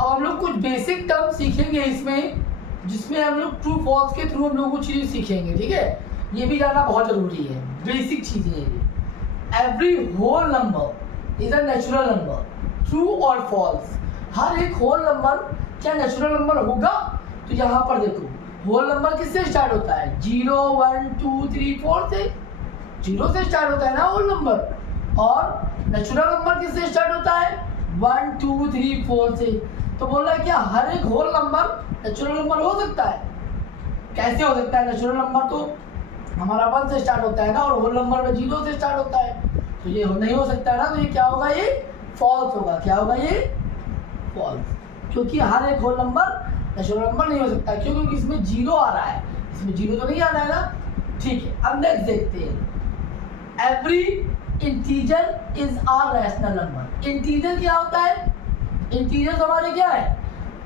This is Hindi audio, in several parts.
अब हम लोग कुछ बेसिक टर्म सीखेंगे इसमें, जिसमें हम लोग ट्रू फॉल्स के थ्रू हम लोग कुछ चीज़ें सीखेंगे, ठीक है। ये भी जानना बहुत ज़रूरी है, बेसिक चीज़ें ये भी। Every whole number is a natural number, true और फॉल्स। हर एक होल नंबर क्या नेचुरल नंबर होगा? तो यहाँ पर देखो, होल नंबर किससे स्टार्ट होता है? 0 1 2 3 4 से, 0 से स्टार्ट होता है ना होल नंबर। और नेचुरल नंबर किससे स्टार्ट होता है? 1 2 3 4 से। तो बोल रहा है क्या हर एक होल नंबर नेचुरल नंबर हो सकता है? कैसे हो सकता है? नेचुरल नंबर तो हमारा 1 से स्टार्ट होता है ना, और होल नंबर में 0 से स्टार्ट होता है, तो ये नहीं हो सकता है ना। तो ये क्या होगा? ये फॉल्स होगा। क्या होगा? ये फॉल्स, क्योंकि हर एक होल नंबर नेचुरल नंबर नहीं हो सकता। क्यों? क्योंकि इसमें 0 आ रहा है, इसमें 0 तो नहीं आ रहा है ना। ठीक है, अब नेक्स्ट देखते हैं। Every integer is are rational number. Integer क्या होता है? इंटीजर हमारे क्या है?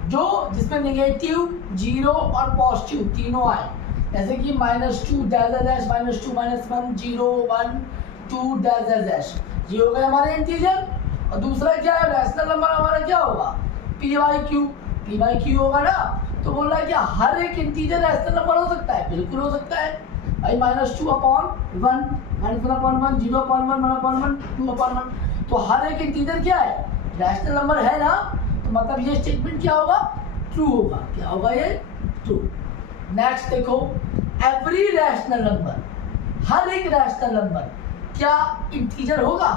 जो जिसमें नेगेटिव, 0 और पॉजिटिव तीनों आए, जैसे कि -2 डैश डैश, -2 -1 0 1 2 डैश डैश, ये हो गए हमारे इंटीजर। और दूसरा क्या है? रैशनल नंबर हमारा क्या होगा? p बाई क्यू होगा ना। तो बोल रहा है कि हर एक इंटीजर रैशनल नंबर हो सकता है? बिल्कुल हो सकता है भाई। -2/1, -1/1, 0/1, 1/1, 2/1, तो हर एक इंटीजर क्या है? रैशनल नंबर है ना। तो मतलब ये स्टेटमेंट क्या होगा? ट्रू होगा। क्या होगा? ये ट्रू। नेक्स्ट देखो, एवरी रैशनल नंबर, हर एक रैशनल नंबर क्या इंटीजर होगा?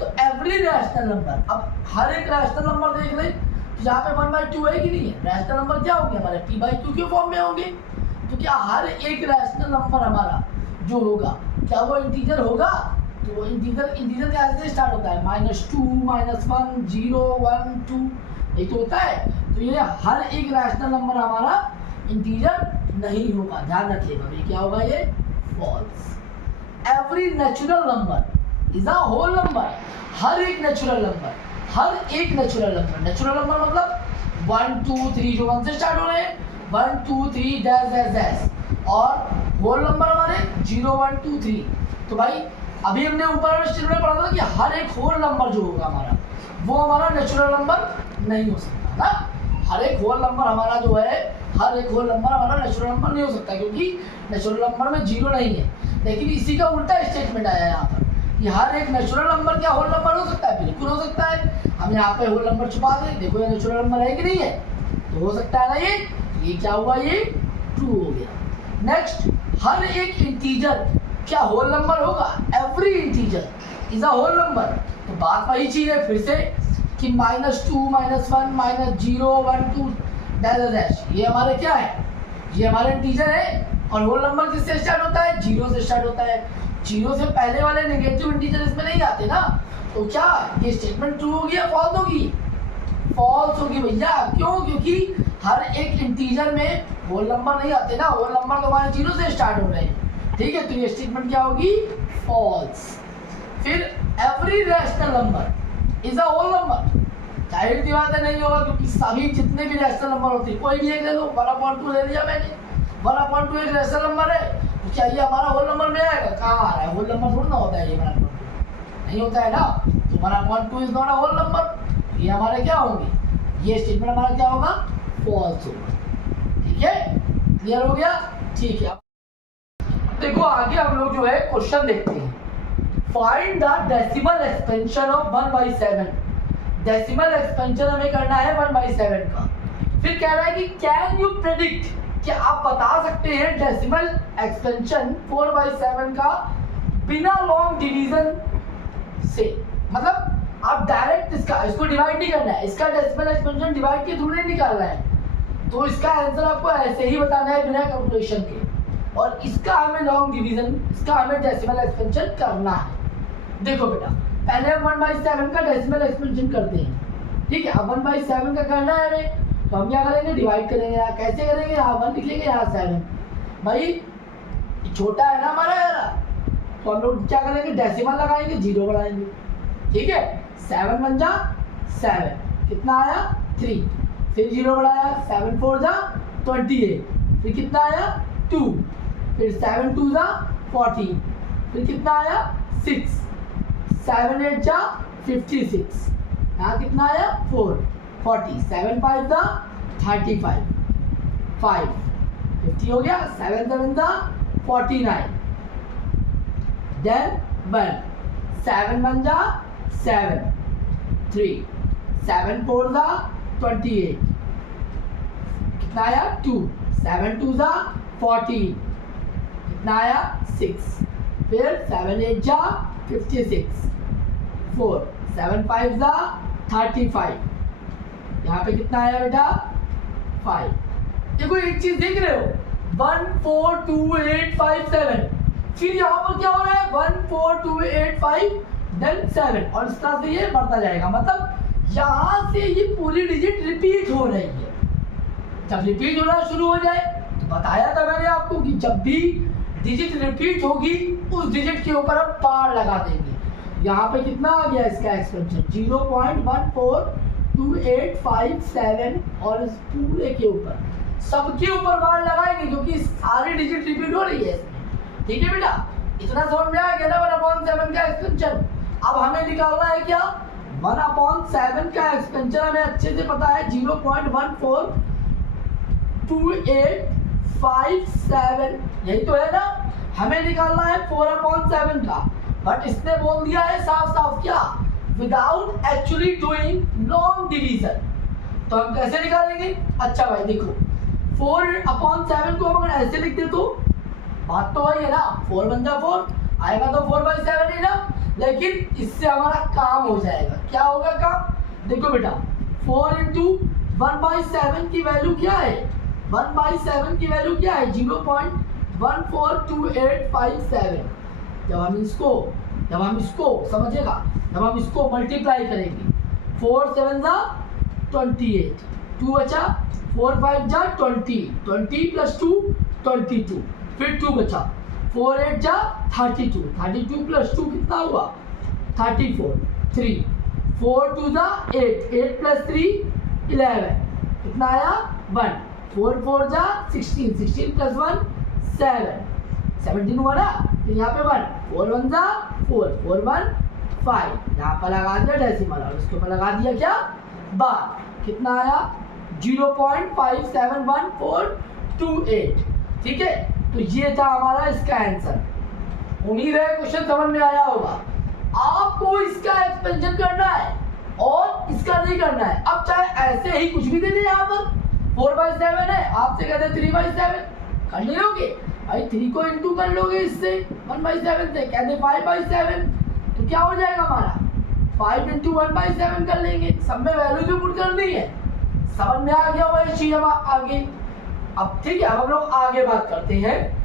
तो एवरी रैशनल नंबर, अब हर एक रैशनल नंबर देख ले, यहाँ पे 1/2 है कि नहीं है? रैशनल नंबर क्या होंगे हमारे? p/2 के फॉर्म में होंगे। तो क्या हर एक रैशनल नंबर हमारा जो होगा क्या वो इंटीजर होगा? तो इंटीजर कैसे स्टार्ट होता है? -2 -1 0 1 2, ये तो होता है। तो ये हर एक रैशनल नंबर हमारा इंटीजर नहीं होगा, ध्यान रखिएगा। ये क्या होगा? ये false. Every natural number is a whole number. हर एक नेचुरल नंबर, हर एक नेचुरल नंबर, नेचुरल नंबर मतलब 1 2 3 जो 1 से स्टार्ट हो रहे हैं, 1 2 3 डैश डैश डैश, और होल नंबर हमारे 0 1 2 3। तो भाई अभी हमने ऊपर स्टेटमेंट पढ़ा था कि हर एक होल नंबर जो होगा हमारा, वो हमारा नेचुरल नंबर नहीं हो सकता ना। हर एक होल नंबर हमारा जो है, हर एक होल नंबर हमारा नेचुरल नंबर नहीं हो सकता, क्योंकि नेचुरल नंबर में 0 नहीं है। लेकिन इसी का उल्टा स्टेटमेंट आया यहाँ पर कि हर एक नेचुरल नंबर क्या होल नंबर हो सकता है? बिल्कुल हो सकता है। हम यहाँ पे होल नंबर छुपा दें, देखो ये नेचुरल नंबर है कि नहीं है? तो हो सकता है ना। ये क्या हुआ? ये ट्रू हो गया। नेक्स्ट, हर एक इंटीजर क्या होल नंबर होगा? Every integer is a whole number. तो बात वही चीज है फिर से कि -2 -1 -0 1 2 डैश डैश, ये हमारे क्या है? ये हमारे इंटीजर है। और होल नंबर किससे स्टार्ट होता है? 0 से स्टार्ट होता है। 0 से पहले वाले नेगेटिव इंटीजर इसमें नहीं आते ना। तो क्या ये स्टेटमेंट ट्रू होगी या फॉल्स होगी? फॉल्स होगी भैया। क्यों? क्योंकि हर एक इंटीजर में होल नंबर नहीं आते ना। होल नंबर तो हमारे 0 से स्टार्ट हो रहे हैं, ठीक है। तो ये स्टेटमेंट क्या होगी? फॉल्स। फिर every rational number is a whole number. जाहिर सी बात है नहीं होगा, क्योंकि सभी जितने भी रैशनल नंबर होते हैं, कोई भी एक ले लो, 1/2 ले लिया मैंने, 1/2 एक रैशनल नंबर है, तो क्या ये हमारा होल नंबर में आएगा? कहाँ आ रहा है? होल नंबर थोड़ा ना होता है ये 1/2, नहीं होता है ना। तो 1/2 is not a whole number. ये हमारे क्या होंगे? ये स्टेटमेंट हमारा क्या होगा? फॉल्स होगा। ठीक है, क्लियर हो गया? ठीक है, देखो आगे हम लोग जो है क्वेश्चन देखते हैं। Find the decimal expansion of 1/7। Decimal expansion हमें करना है 1/7 का। फिर कह रहा है कि कैन यू प्रेडिक्ट, क्या आप बता सकते हैं डेसिमल एक्सपेंशन 4/7 का बिना लॉन्ग डिवीजन से? मतलब आप डायरेक्ट इसको डिवाइड नहीं करना है, इसका डेसिमल एक्सपेंशन डिवाइड के थ्रू नहीं निकालना है। तो इसका आंसर आपको ऐसे ही बताना है बिना कैलकुलेशन के, और इसका हमें लॉन्ग डिवीजन, इसका हमें डेसिमल एक्सपेंशन करना है। देखो बेटा, पहले हम 1/7 का डेसिमल एक्सपेंशन करते हैं, ठीक है। अब 1/7 का करना है हमें, तो हम क्या करेंगे? डिवाइड करेंगे। यहाँ कैसे करेंगे? यहाँ 1 लिख लेंगे, यहाँ 7। भाई छोटा है ना हमारा यार, तो हम लोग क्या करेंगे? डेसिमल लगाएंगे, 0 बढ़ाएंगे, ठीक है। 7 1 जा 7, कितना आया? 3, फिर 0 बढ़ाया, 7 4 जा 28, फिर कितना आया? 2, फिर 7 2 जा 40, फिर कितना आया? 6, 7 8 जा 56, यहाँ कितना आया? 4, 40, 7 5 दा 35, 5 50 हो गया, 7 7 दा 49, then 1, 7 1 दा 7, 3, 7 4 दा 28, कितना आया 2, 7 2 दा 14, कितना आया 6, फिर 7 8 जा 56, 4, 7 5 दा 35, यहाँ पे कितना आया बेटा 5। देखो एक चीज देख रहे हो 1 4 2 8 5 7, फिर यहाँ पर क्या हो रहा है 1 4 2 8 5 देन 7, और इस तरह से ये बढ़ता जाएगा। मतलब यहाँ से ये पूरी डिजिट रिपीट हो रही है। जब रिपीट होना शुरू हो जाए तो बताया था मैंने आपको कि जब भी डिजिट रिपीट होगी उस डिजिट के ऊपर हम पार लगा देंगे। यहाँ पे कितना आ गया इसका एक्सपेंशन 0.142857, और इस पूरे के ऊपर सबके ऊपर बार लगाएंगे क्योंकि सारी डिजिट रिपीट हो रही है इसमें। ठीक है बेटा, इतना समझ में आ गया ना 1/7 का एक्सपेंशन। अब हमें निकालना है क्या 1/7 का एक्सपेंशन, हमें अच्छे से पता है 0.142857, यही तो है ना। हमें निकालना है 4/7 का, बट इसने बोल दिया है साफ साफ क्या without actually doing long division. तो हम कैसे निकालेंगे? अच्छा भाई देखो 4/7 को हम अगर ऐसे लिख दे तो बात तो वही है ना, 4 बन जा 4 आएगा तो 4/7 ही ना, लेकिन इससे हमारा काम हो जाएगा। क्या होगा काम? देखो बेटा 4 × 1/7 की वैल्यू क्या है? 1/7 की वैल्यू क्या है 0.142857। जब हम इसको समझेगा, जब हम इसको मल्टीप्लाई करेंगे 4 7 जा 28, 2 बचा 4 5 जा 20, 20 + 2 22, फिर 2 बचा 4 8 जा 32, 32 + 2 कितना हुआ 34, 3 4 2 जा 8, 8 + 3 11, कितना आया 1, 4 4 जा 16, 16 + 1 7, 17 हुआ ना। फिर यहाँ पे 1, 4 1 जा 4, 4 1 5, यहाँ पर लगा दिया डेसिमल और इसके ऊपर लगा दिया क्या बार, कितना आया 0.571428। ठीक है, तो ये था हमारा इसका आंसर। उम्मीद है क्वेश्चन समझ में आया होगा। आपको इसका एक्सपेंशन करना है और इसका नहीं करना है। अब चाहे ऐसे ही कुछ भी दे दे, यहाँ पर 4/7 है, आपसे कहते 3/7 कर ले लोगे भाई, 3 को इंटू कर लोगे इससे 1/7 से, कहते 5/7, तो क्या हो जाएगा हमारा 5 × 1/7 कर लेंगे। सब में वैल्यू तो पुट करनी है। समझ में आ गया वही चीज हम आगे। अब ठीक है, अब हम लोग आगे बात करते हैं